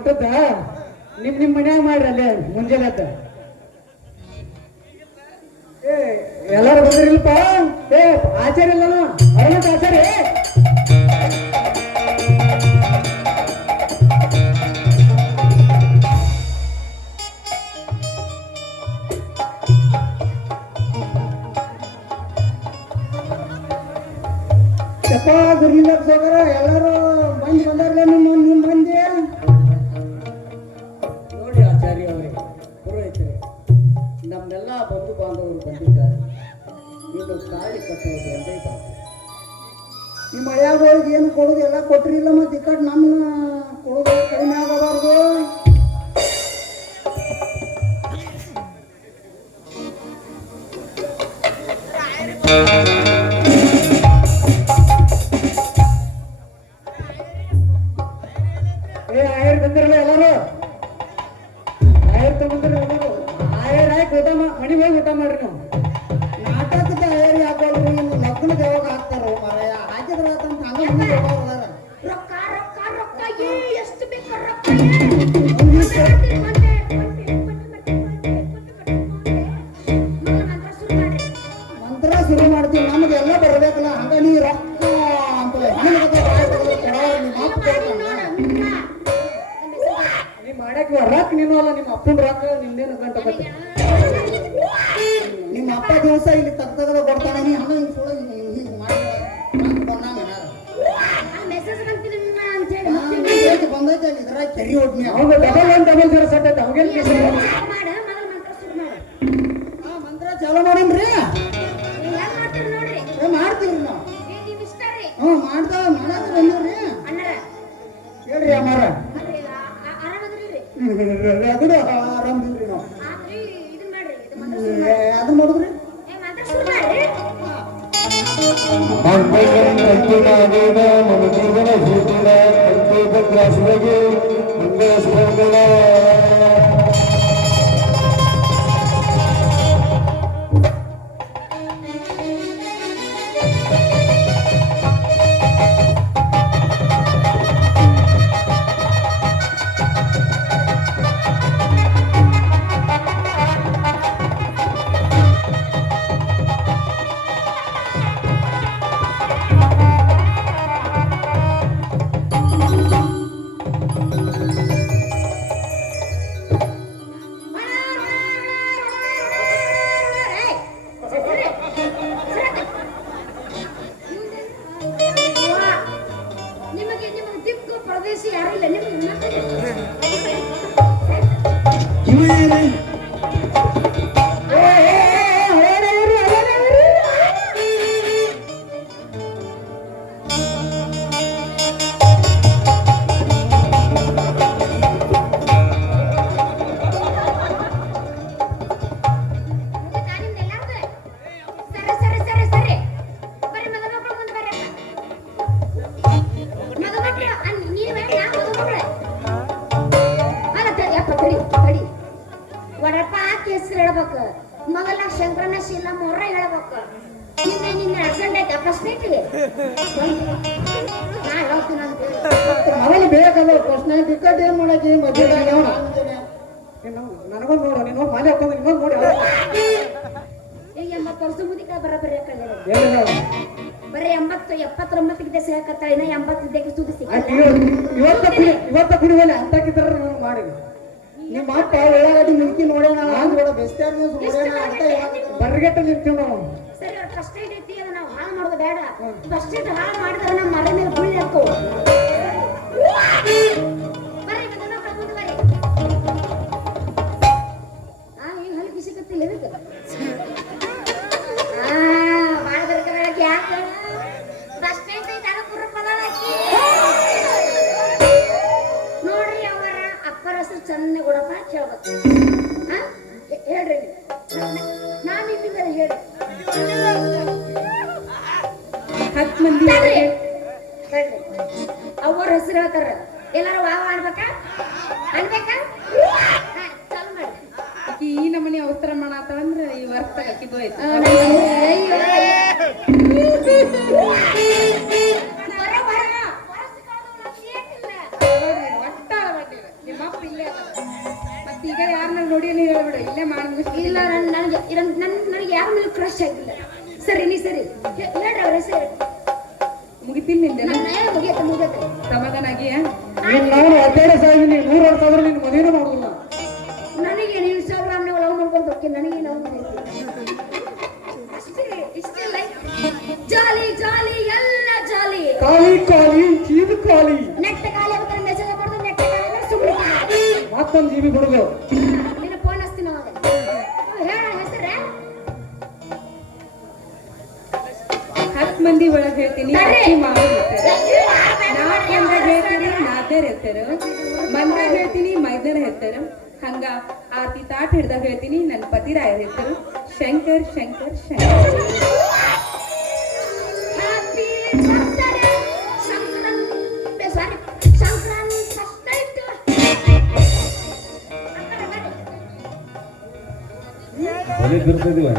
ಊಟದ ನಿಮ್ ನಿಮ್ ಮನ್ಯಾಗ ಮಾಡ್ರಿ ಅಲ್ಲೇ ಮುಂಜಾನೆ ಎದ್ದ. ಏ ಎಲ್ಲಾರು ಬಂದಿರಿಲ್ಪ ಏ ಆಚಾರ್ಯ ಇಲ್ಲ ಅರವತ್ತು ಆಚಾರ್ಯ ಯಪ್ಪ ಇನ್ನು ತಾಳಿ ಕಟ್ಟುವುದು ಒಂದೇ ಬಾಕಿ ಈ ಮಳೆಯಾಗೋಳಿಗೆ ಏನು ಕೊಡೋದು ಎಲ್ಲ ಕೊಟ್ರಿಲ್ಲ ಮತ್ತೆ ಈ ಕಡೆ ನಮ್ಮ ಕೊಡೋದು ಕಡಿಮೆ ಆಗಬಾರ್ದು. ಏ ಎಲ್ಲರೂ? ಆಯರ್ ತಗೊಂಡ್ರೆ ಎಲ್ಲರೂ? ಆಯ್ತು, ಊಟ ಹೋಗಿ ಊಟ ಮಾಡ್ರಿ ನೀವು. ಇನ್ನು ಲಗ್ನದ ಯಾವಾಗ ಹಾಕ್ತಾರೋ ಮಾರಾಯ. ಹಾಕಿದ್ರ ಆತಂತ ಹಂಗ ಮುಂದೆ ಹೋಗೋದಾರ ರೊಕ್ಕ ರೊಕ್ಕ ರೊಕ್ಕ ಏ ಎಷ್ಟು ಬೇಕು ರೊಕ್ಕ ಏ? ಮಂತೆ, ಮಂತೆ, ಮಂತೆ, ಮಂತೆ, ಮಂತೆ, ಮಂತೆ, ಮಂತೆ, ಮಂತೆ. ಮಗನ ಮಂತ್ರ ಶುರು ಮಾಡ್ರಿ. ಮಂತ್ರ ಎಲ್ಲ ಮಾಡ್ತೀವಿ ಬರ್ಬೇಕಲ್ಲ ಹಂಗ ನೀ ರೊಕ್ಕ ಅಂತ ನಿಮ್ಮ ಮಾಡಕ್ಕೆ ರೊಕ್ಕ ನೀನು ಅಲ್ಲ ಅಪ್ಪನ ರೊಕ್ಕ ನಿಮ್ದೇನು ಗಂಟ ನಿಮ್ಮ ಅಪ್ಪ ದಿವಸ ಇಲ್ಲಿ ತಗ್ ಬಂದೈತೆ ಅಲ್ಲಿ ಇದ್ರಾಗ ಕೆರಿ ಹೊಡ್ನಿ ಅವಾಗ ಡಬಲ್ ಒನ್ ಡಬಲ್ ಜೀರೋ ಸಟ್ ಐತೆ ಮಾಡು ಆ ಮಂತ್ರ ಚಾಲು ಮಾಡೀನ್ರಿ ಹೇಳ್ಬೇಕು ಮಗಲ ಶಂಕರನ ಶೀಲ ಮೊರ್ರ ಹೇಳ್ಬೇಕು ನಿನ್ನೆ ನಿನ್ನೆ ಅರ್ಜೆಂಟ್ ಫಸ್ಟ್ ಐತಿ ನಾ ಹೇಳ್ತೀನಿ ಅಂತ ಬೇಕಲ್ಲ ಪ್ರಶ್ನೆ ಟಿಕೆಟ್ ಏನ್ ಮಾಡಕ್ಕೆ ನೀನು ನನಗೊಂದು ನೋಡು ನೀನು ಮಾಲೆ ಹಾಕೊಂಡು ಇನ್ನೊಂದು ನೋಡಿ ಎಂಬತ್ತು ವರ್ಷ ಮುದಿಕ ಬರಬರಿ ಬರ ಎಂಬತ್ತು ಎಪ್ಪತ್ತೊಂಬತ್ತಿಗೆ ಸೇಕತ್ತ ಇನ್ನ ಇವತ್ತ ಕುಡಿ ಇವತ್ತ ಕುಡಿವಲ್ಲಿ ಅಂತಕ್ಕಿದ್ರೆ ಮಾಡಿ ನಿಮ್ಮ ಅಪ್ಪ ಉಳ್ಳಾಗಡ್ಡಿ ಮಿಲ್ಕಿ ನೋಡೋಣ ನಾನು ಕೂಡ ಬೆಸ್ತಾರ ನೋಡೋಣ ಅಂತ ಬರ್ಗೆಟ್ಟ ನಿಂತೀವಿ ನಾವು ಸರಿ ಫಸ್ಟ್ ಏಡ್ ಐತಿ ಅದು ನಾವು ಹಾಳು ಮಾಡೋದು ಬೇಡ. ಫಸ್ಟ್ ಏಡ್ ಹಾಳು ಮಾಡಿದ್ರೆ ನಮ್ಮ ಮರೆ ಮೇಲೆ ಗುಳ್ಳಿ ಹಾಕವು ಹತ್ತು ಮಂದಿ. ಅವ್ವರ ಹೆಸರು ಹೇಳ್ತಾರ. ಎಲ್ಲಾರು ವಾವ ಅನ್ಬೇಕಾ? ಅನ್ಬೇಕಾ? ಹಾ, ಚಾಲು ಮಾಡಿ ಆಕಿ ಈ ನಮನಿ ಅವಸರ ಮಾಡತ್ತಾಳಂದ್ರ ಈ ವರ್ತಾಗ ಕಿದ್ದು ಆಯ್ತು. ಹಾಗೆ ಮಾಡ್ಬೇಕು ಇಲ್ಲ ನನ್ ನನಗೆ ನನ್ ನನಗೆ ಯಾರ ಮೇಲೆ ಕ್ರಶ್ ಆಗಿಲ್ಲ. ಸರಿ ನೀ ಸರಿ. ಹೇಳ್ರಿ ಅವ್ರ ಸರಿ. ಮುಗಿತೀನಿ ನಿಂದೆ ನನಗೆ ಇನ್ಸ್ಟಾಗ್ರಾಮ್ ಲವ್ ಮಾಡ್ಕೊಂಡು ನನಗೆ ಲವ್ ಅಷ್ಟೇ ಜಾಲಿ ಜಾಲಿ ಎಲ್ಲ ಜಾಲಿ. ಕಾಲಿ ಕಾಲಿ ನೆಟ್ಟ ಕಾಲಿ ಮತ್ತೊಂದು ಜೀವಿ ಕೊಡೋದು ಮಂದಿ ಒಳಗೆ ಹೇಳ್ತೀನಿ ನಾಲ್ಕು ಮಂದಾಗ ಹೇಳ್ತೀನಿ ನಾದ್ಯರ್ ಇರ್ತಾರ ಮಂದಾಗ ಹೇಳ್ತೀನಿ ಮೈದರ್ ಹೇಳ್ತಾರ. ಹಂಗ ಆತಿ ತಾಟ್ ಹಿಡ್ದಾಗ ಹೇಳ್ತೀನಿ ನನ್ನ ಪತಿರಾಯರ್ ಇರ್ತಾರ ಶಂಕರ್ ಶಂಕರ್ ಶಂಕರ್. ಬಿರ್ತಿದೀವ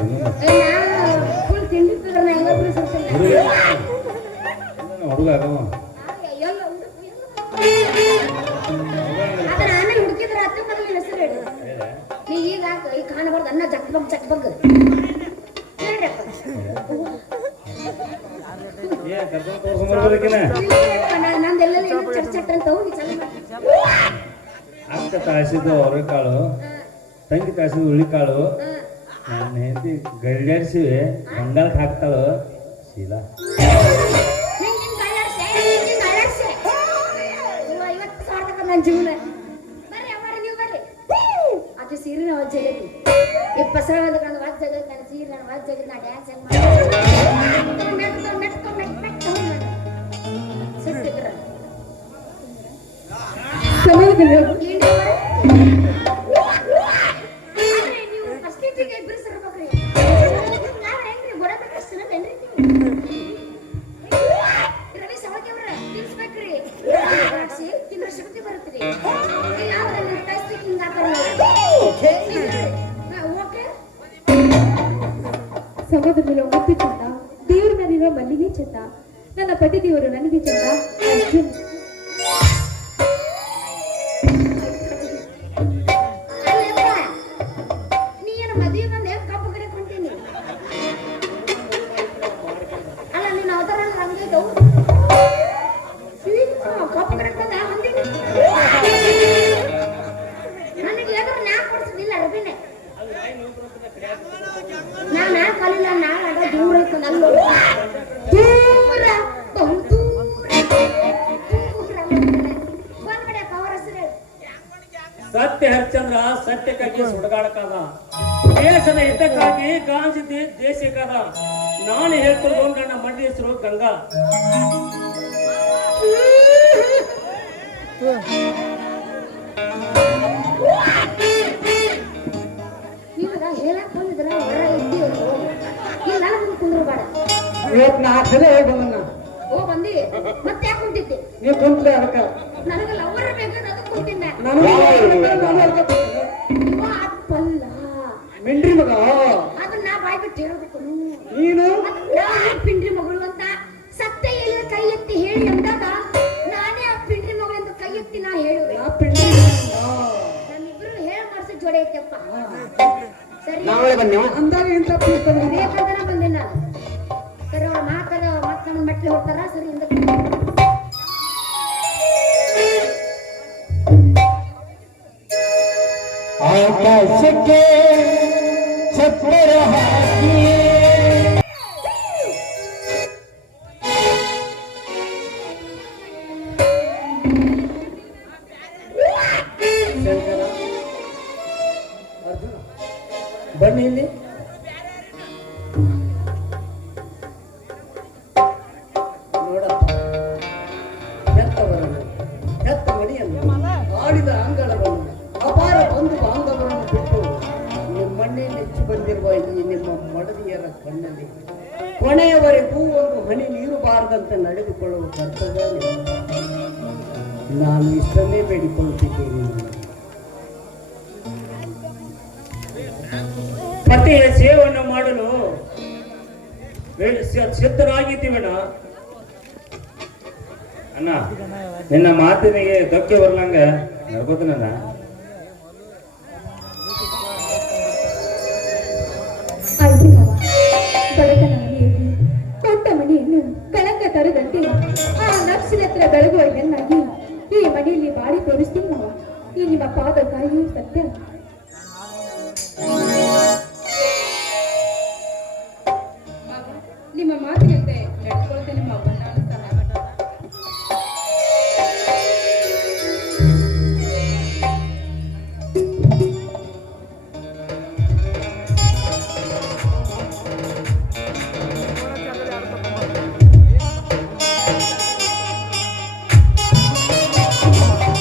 ತಿಂಡಿ ಅದನ್ನ ಹೆಸರು ಹೇಳಿ ನೀ ಈಗ ಕಾಣಬಾರ್ದು ಅನ್ನ ಜಕ್ ಬಗ್ ಜಕ್ ನಾ- ನಂದೆಲ್ಲ ಚಟ್ ಚಟ್ ಅಂತ ಹೋಗಿ ಚಲೋ ಅಕ್ಕ ತಾಳ್ಸಿದ್ದು ಅವರೆಕಾಳು ತಂಗಿ ತಾಳ್ಸಿದ್ದು ಹುಳಿಕಾಳು ನನ್ನ ಹೆಂಡತಿ ಗಡಿಯಾಡ್ಸಿವಿ ಬಂಗಾರಕ್ಕೆ ಹಾಕ್ತಾಳು. ಶೀಲಾ. ಸೀರೆ ನಾವು ಜಗತ್ತಿ ಇಪ್ಪತ್ತು ಸಾವಿರ ಒಂದು ವಾಜ್ ಜಗತ್ ನನ್ನ ಸೀರೆ ನನ್ನ ವಾಜ್ ನಾ ಡ್ಯಾನ್ಸ್ ಹೆಂಗ್. ಮಾಡಿ ಸಮುದ್ರದಲ್ಲಿರೋ ಮುತ್ತು ಸುಡಗಾಡಕಾದ ದೇಶದ ಹಿತಕ್ಕಾಗಿ ಗಾಂಧಿಜಿ ದೇಶಕ್ಕಾದ ನಾನು ಹೇಳ್ತಿರೋದು ನನ್ನ ಮಂಡಿ ಹೆಸರು ಗಂಗಾ. ಇವತ್ತು ಸಲ ಓ ಬಂದಿ? ಮತ್ತೆ ಯಾಕೆ ಕುಂತಿದ್ದೆ? ನೀವು ಕುಂತ್ಲೆ ಅದಕ್ಕೆ. ನನಗೆ ಲವರ್ ಬೇಕು ಅದಕ್ಕೆ ಕುಂತಿದ್ದೆ. ನನಗೂ ಮಿಂಡ್ರಿ ಮಗ. ಅದನ್ನ ನಾ ಬಾಯ್ ಬಿಟ್ಟು ಹೇಳ್ಬೇಕು ನೀನು. ಪಿಂಡ್ರಿ ಮಗಳು ಅಂತ ಸತ್ಯ ಎಲ್ಲ ಕೈ ಎತ್ತಿ ಹೇಳಿ ಅಂದಾಗ ನಾನೇ ಆ ಪಿಂಡ್ರಿ ಮಗಳು ಅಂತ ಕೈ ಎತ್ತಿ ನಾ ಹೇಳುವೆ. ನಮ್ಮಿಬ್ರು ಹೇಳ ಮಾಡಿಸಿ ಜೋಡಿ ಐತಪ್ಪ. ಸರಿ. ನಾಳೆ ಬನ್ನಿ ಅಂದಾಗ ಪೀಸ್ ತಂದ್ರೆ ಬೇಕಂದ್ರೆ ಬಂದೆ ನಾನು ಸರಿ ಅವ್ರ ಮಾತಾಡ ಮತ್ತೆ ನಮ್ಮ ಮೆಟ್ಲು ಹೋಗ್ತಾರ ಸರಿ ಹಿಂದೆ ಆಕಾಶಕ್ಕೆ ಬನ್ನಿ ಇಲ್ಲಿ. ಅಪಾರ ಬಿಟ್ಟು ನಿಮ್ಮನ್ನೇ ಬಂದಿರುವ ನಿಮ್ಮ ಮಡದಿಯರ ಕಣ್ಣಲ್ಲಿ, ಕೊನೆಯವರೆಗೂ ಒಂದು ಹನಿ ನೀರು ಬಾರದಂತೆ ನಡೆದುಕೊಳ್ಳುವ ಕರ್ತವ್ಯ. ನಾನು ಇಷ್ಟನ್ನೇ ಬೇಡಿಕೊಳ್ಳುತ್ತಿದ್ದೇನೆ. ದೇವರಿಗೆ ಸೇವೆಯನ್ನು ಮಾಡಲು ಸಿದ್ಧರಾಗಿದ್ದೀವಣ ಅಣ್ಣ ನಿನ್ನ ಮಾತಿನಿಗೆ ಧಕ್ಕೆ ಬರ್ಲಂಗ ನಡ್ಕೋತೀನಣ್ಣ ಕೊಟ್ಟ ಮನೆಯನ್ನು ಕಳಂಕ ತರದಂತೆ ಆ ನರ್ಸಿನ ಹತ್ರ ಬೆಳಗುವ ಹೆಣ್ಣಾಗಿ ಈ ಮನೆಯಲ್ಲಿ ಬಾಡಿ ತೋರಿಸ್ತೀನಿ ಈ ನಿಮ್ಮ ಪಾದ ತಾಯಿ ಸತ್ಯ ನಿಮ್ಮ ಮಾತಿನಂತೆ ನಡೆದುಕೊಳ್ತೇನೆ ಮಾವಣ್ಣ